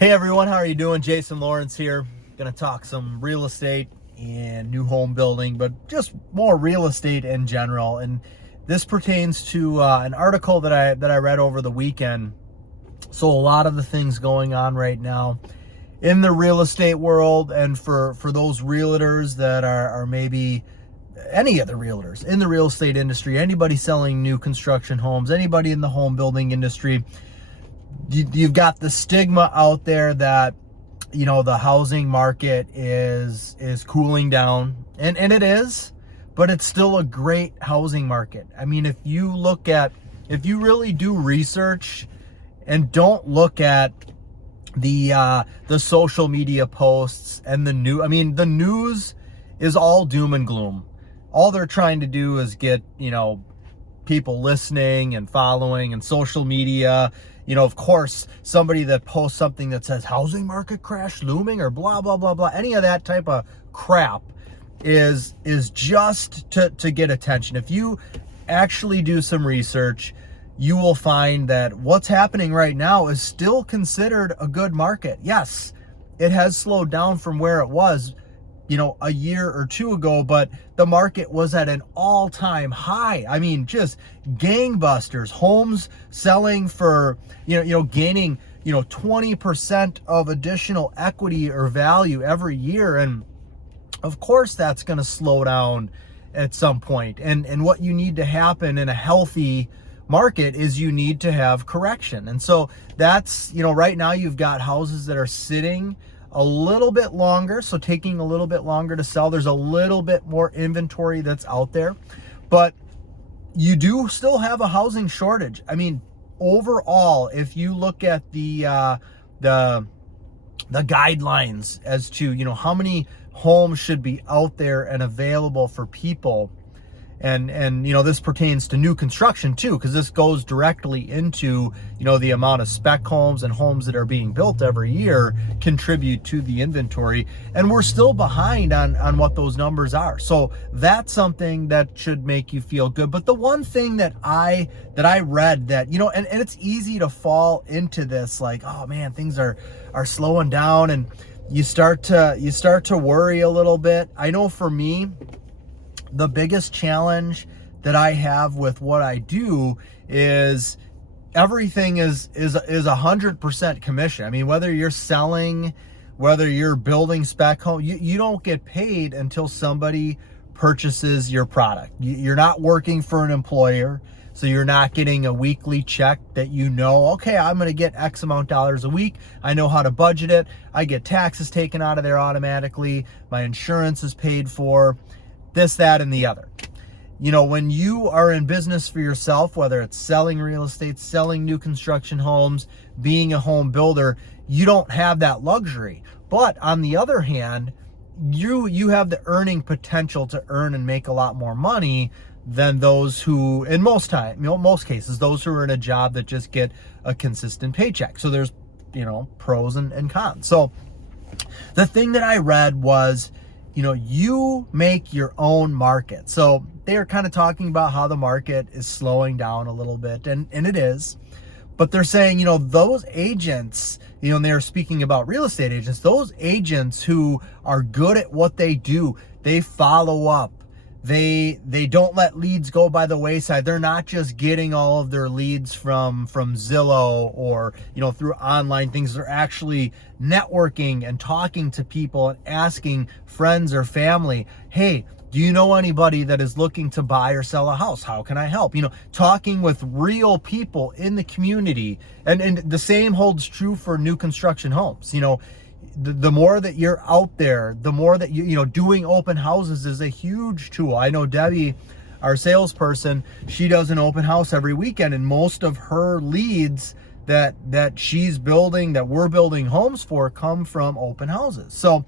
Hey everyone, how are you doing? Jason Lawrence here. Gonna talk some real estate and new home building, but just more real estate in general. And this pertains to an article that I read over the weekend. So a lot of the things going on right now in the real estate world, and for those realtors that are maybe any of the realtors in the real estate industry, anybody selling new construction homes, anybody in the home building industry. You've got the stigma out there that the housing market is cooling down, and it is, but it's still a great housing market. I mean, if you really do research and don't look at the social media posts and the news is all doom and gloom. All they're trying to do is get people listening and following, and social media. Of course, somebody that posts something that says housing market crash looming or blah, blah, blah, blah, any of that type of crap is just to get attention. If you actually do some research, you will find that what's happening right now is still considered a good market. Yes, it has slowed down from where it was a year or two ago, but the market was at an all-time high. I mean, just gangbusters. Homes selling for, gaining, 20% of additional equity or value every year. And of course that's going to slow down at some point. And what you need to happen in a healthy market is you need to have correction. And so that's, right now you've got houses that are sitting a little bit longer, so taking a little bit longer to sell. There's a little bit more inventory that's out there, but you do still have a housing shortage. I mean, overall, if you look at the guidelines as to how many homes should be out there and available for people, and this pertains to new construction too, because this goes directly into the amount of spec homes and homes that are being built every year contribute to the inventory, and we're still behind on what those numbers are. So that's something that should make you feel good. But the one thing that I read that and it's easy to fall into this, like, oh man, things are slowing down, and you start to worry a little bit. I know for me, the biggest challenge that I have with what I do is everything is 100% commission. I mean, whether you're selling, whether you're building spec home, you don't get paid until somebody purchases your product. You're not working for an employer, so you're not getting a weekly check that okay, I'm going to get X amount dollars a week. I know how to budget it. I get taxes taken out of there automatically. My insurance is paid for. This, that, and the other. When you are in business for yourself, whether it's selling real estate, selling new construction homes, being a home builder, you don't have that luxury. But on the other hand, you have the earning potential to earn and make a lot more money than those who, in most cases, those who are in a job that just get a consistent paycheck. So there's, pros and cons. So the thing that I read was, you make your own market. So they are kind of talking about how the market is slowing down a little bit, and it is. But they're saying, those agents, and they're speaking about real estate agents, those agents who are good at what they do, they follow up. They don't let leads go by the wayside. They're not just getting all of their leads from Zillow or through online things. They're actually networking and talking to people and asking friends or family, hey, do you know anybody that is looking to buy or sell a house? How can I help? Talking with real people in the community. And the same holds true for new construction homes. The more that you're out there, the more that doing open houses is a huge tool. I know Debbie, our salesperson, she does an open house every weekend, and most of her leads that she's building, that we're building homes for, come from open houses. So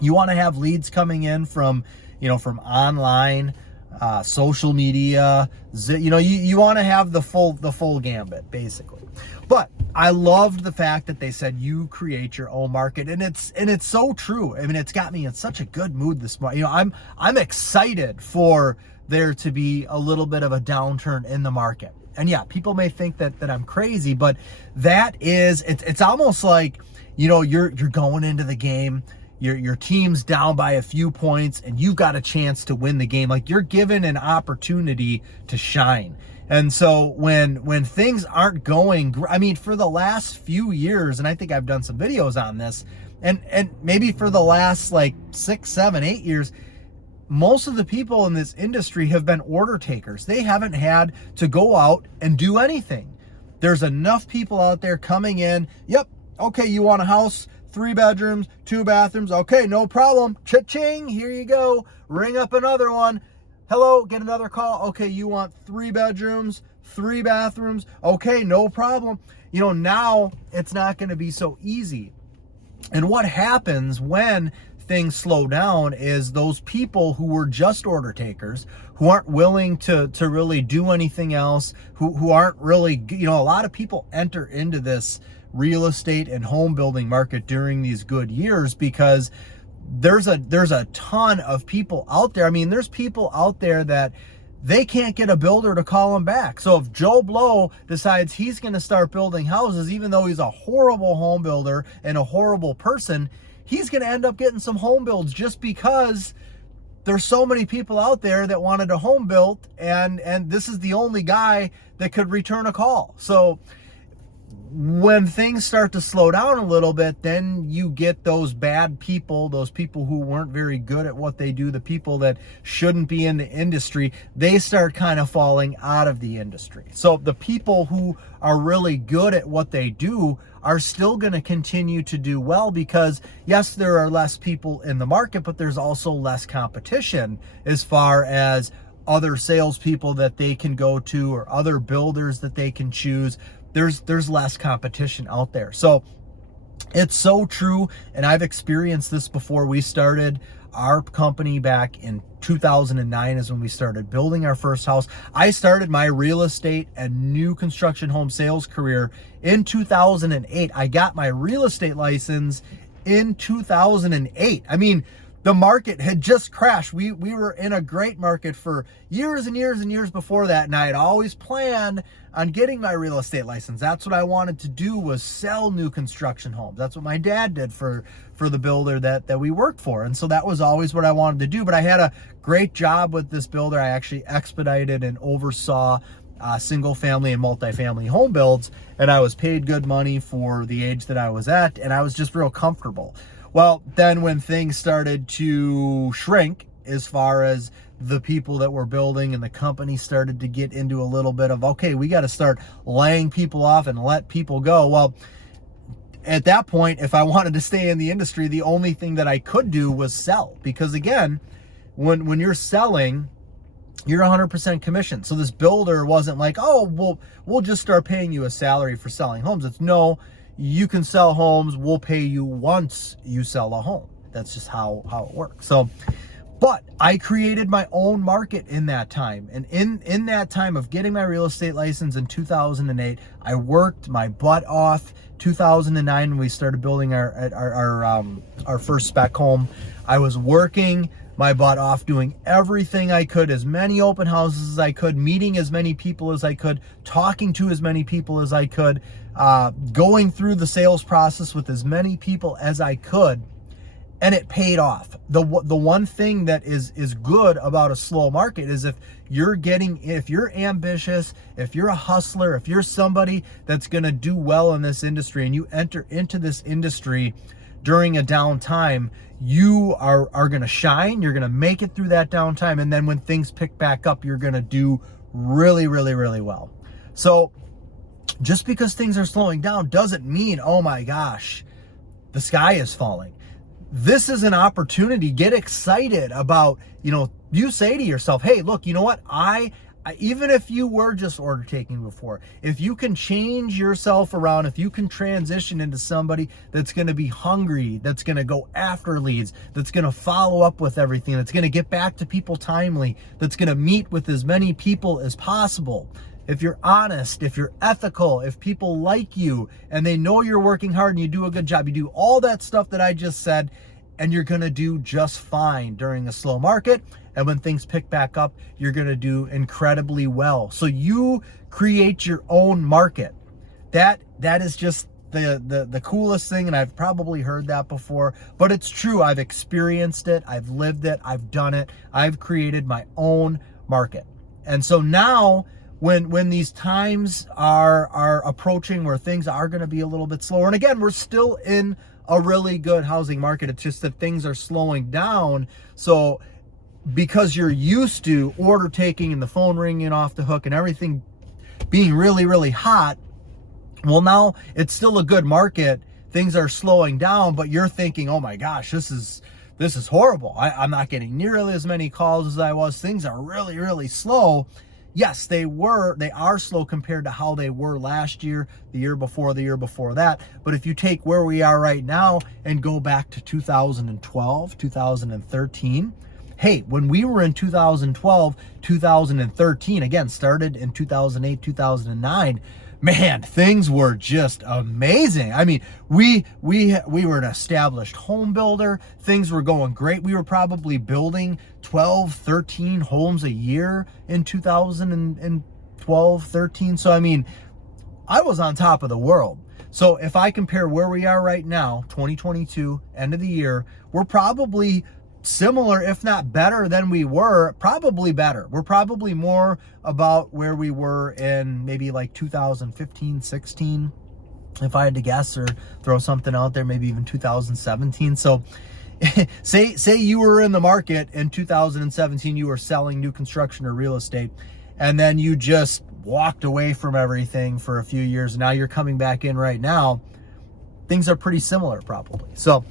you want to have leads coming in from online, social media. You want to have the full gambit, basically. But I loved the fact that they said you create your own market, and it's so true. I mean, it's got me in such a good mood this morning. I'm excited for there to be a little bit of a downturn in the market. And yeah, people may think that I'm crazy, but it's almost like you're going into the game, your team's down by a few points and you've got a chance to win the game. Like, you're given an opportunity to shine. And so when things aren't going, I mean, for the last few years, and I think I've done some videos on this, and maybe for the last like 6, 7, 8 years, most of the people in this industry have been order takers. They haven't had to go out and do anything. There's enough people out there coming in. Yep. Okay. You want a house, 3 bedrooms, 2 bathrooms. Okay. No problem. Cha-ching. Here you go. Ring up another one. Hello, get another call. Okay. You want 3 bedrooms, 3 bathrooms. Okay. No problem. Now it's not going to be so easy. And what happens when things slow down is those people who were just order takers, who aren't willing to really do anything else, who aren't really, a lot of people enter into this real estate and home building market during these good years because there's a ton of people out there. I mean, there's people out there that they can't get a builder to call them back. So if Joe Blow decides he's going to start building houses, even though he's a horrible home builder and a horrible person, he's going to end up getting some home builds just because there's so many people out there that wanted a home built, and this is the only guy that could return a call. So when things start to slow down a little bit, then you get those bad people, those people who weren't very good at what they do, the people that shouldn't be in the industry, they start kind of falling out of the industry. So the people who are really good at what they do are still going to continue to do well because, yes, there are less people in the market, but there's also less competition as far as other salespeople that they can go to or other builders that they can choose. There's less competition out there. So it's so true. And I've experienced this before. We started our company back in 2009 is when we started building our first house. I started my real estate and new construction home sales career in 2008. I got my real estate license in 2008. I mean, the market had just crashed. We were in a great market for years and years and years before that. And I had always planned on getting my real estate license. That's what I wanted to do, was sell new construction homes. That's what my dad did for the builder that we worked for. And so that was always what I wanted to do. But I had a great job with this builder. I actually expedited and oversaw single family and multifamily home builds. And I was paid good money for the age that I was at. And I was just real comfortable. Well, then when things started to shrink as far as the people that were building and the company started to get into a little bit of, okay, we got to start laying people off and let people go. Well, at that point, if I wanted to stay in the industry, the only thing that I could do was sell. Because again, when you're selling, you're 100% commission. So this builder wasn't like, oh, we'll just start paying you a salary for selling homes. It's no, you can sell homes. We'll pay you once you sell a home. That's just how it works. So, but I created my own market in that time. And in that time of getting my real estate license in 2008, I worked my butt off. 2009, when we started building our first spec home, I was working my butt off, doing everything I could, as many open houses as I could, meeting as many people as I could, talking to as many people as I could, going through the sales process with as many people as I could, and it paid off. The one thing that is good about a slow market is if you're ambitious, if you're a hustler, if you're somebody that's going to do well in this industry and you enter into this industry during a down time, you are going to shine. You're going to make it through that downtime. And then when things pick back up, you're going to do really, really, really well. So just because things are slowing down doesn't mean, oh my gosh, the sky is falling. This is an opportunity. Get excited about, you say to yourself, hey, look, you know what? Even if you were just order taking before, if you can change yourself around, if you can transition into somebody that's going to be hungry, that's going to go after leads, that's going to follow up with everything, that's going to get back to people timely, that's going to meet with as many people as possible. If you're honest, if you're ethical, if people like you and they know you're working hard and you do a good job, you do all that stuff that I just said, and you're going to do just fine during a slow market. And when things pick back up, you're going to do incredibly well. So you create your own market. That is just the coolest thing, and I've probably heard that before, but it's true. I've experienced it. I've lived it. I've done it. I've created my own market. And so now when these times are approaching where things are going to be a little bit slower, and again, we're still in a really good housing market. It's just that things are slowing down. So because you're used to order taking and the phone ringing off the hook and everything being really, really hot, well, now it's still a good market. Things are slowing down, but you're thinking, oh my gosh, this is horrible. I'm not getting nearly as many calls as I was. Things are really, really slow. Yes, they are slow compared to how they were last year, the year before that. But if you take where we are right now and go back to 2012, 2013, hey, when we were in 2012, 2013, again, started in 2008, 2009, man, things were just amazing. I mean, we were an established home builder. Things were going great. We were probably building 12, 13 homes a year in 2012, 13. So, I mean, I was on top of the world. So if I compare where we are right now, 2022, end of the year, we're probably similar, if not better than we were, probably better. We're probably more about where we were in maybe like 2015, 16, if I had to guess, or throw something out there, maybe even 2017. So say you were in the market in 2017, you were selling new construction or real estate, and then you just walked away from everything for a few years. Now you're coming back in right now. Things are pretty similar probably. So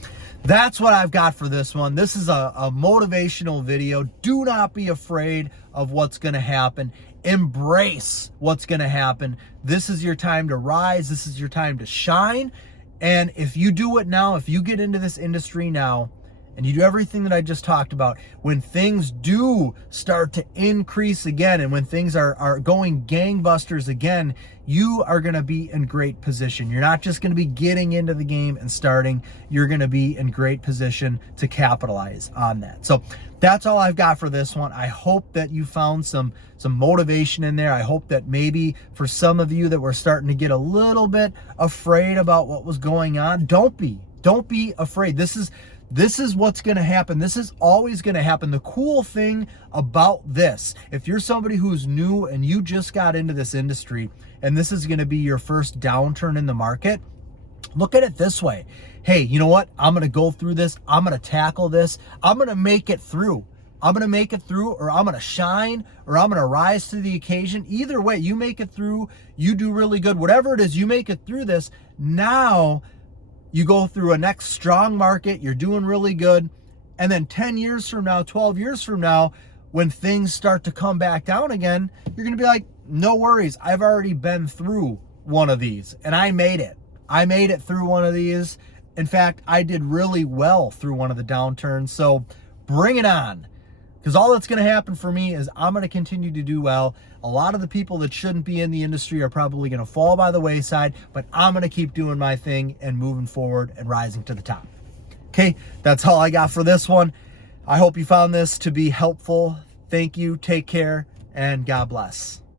that's what I've got for this one. This is a motivational video. Do not be afraid of what's going to happen. Embrace what's going to happen. This is your time to rise. This is your time to shine. And if you do it now, if you get into this industry now, and you do everything that I just talked about, when things do start to increase again, and when things are going gangbusters again, you are going to be in great position. You're not just going to be getting into the game and starting. You're going to be in great position to capitalize on that. So that's all I've got for this one. I hope that you found some motivation in there. I hope that maybe for some of you that were starting to get a little bit afraid about what was going on, don't be afraid. This is what's going to happen. This is always going to happen. The cool thing about this, if you're somebody who's new and you just got into this industry and this is going to be your first downturn in the market, look at it this way. Hey, you know what? I'm going to go through this. I'm going to tackle this. I'm going to make it through. I'm going to make it through, or I'm going to shine, or I'm going to rise to the occasion. Either way, you make it through, you do really good. Whatever it is, you make it through this. Now you go through a next strong market, you're doing really good. And then 10 years from now, 12 years from now, when things start to come back down again, you're going to be like, no worries. I've already been through one of these and I made it. I made it through one of these. In fact, I did really well through one of the downturns. So bring it on. Because all that's going to happen for me is I'm going to continue to do well. A lot of the people that shouldn't be in the industry are probably going to fall by the wayside, but I'm going to keep doing my thing and moving forward and rising to the top. Okay, that's all I got for this one. I hope you found this to be helpful. Thank you, take care, and God bless.